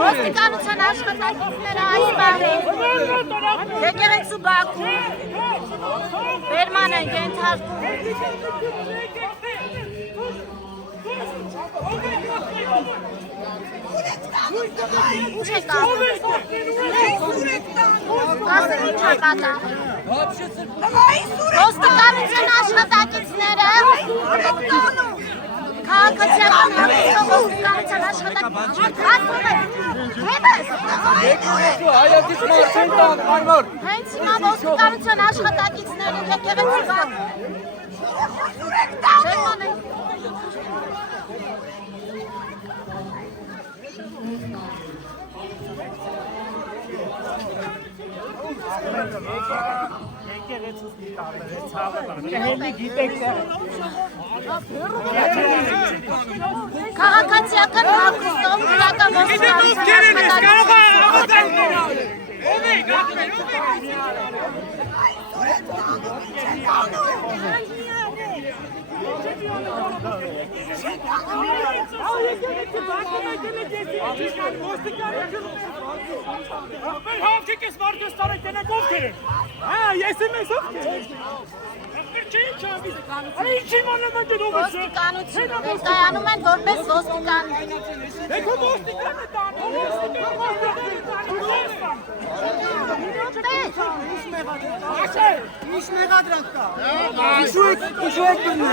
Ոստիկանության աշխատակիցները այս բաղին եկեղեցու բակում բերման են ենթարկում Ինչ է կասում ինչ է պատահ Ոստիկանության աշխատակիցները Քաղաքացիական համեսով ոստիկանության աշխատակիցները Հայացից մարդեն տան, անոր Հենց հիմա ոստիկանության աշխատակիցները եկեղեցի բակում Շերման են Քաղաքացիական հագուստով իրական ոստիկանության Ոստիկանություն ներկայանում են որպես ոստիկան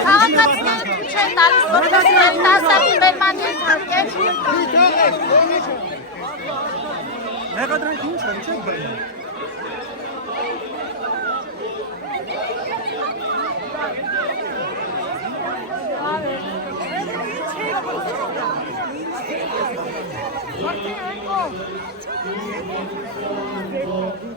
Քաղաքացիները թույլ չեն տալիս որպես երիտասարդի բերման ենթարկել Մեղադրանք ինչ է, ինչ է բերում Ո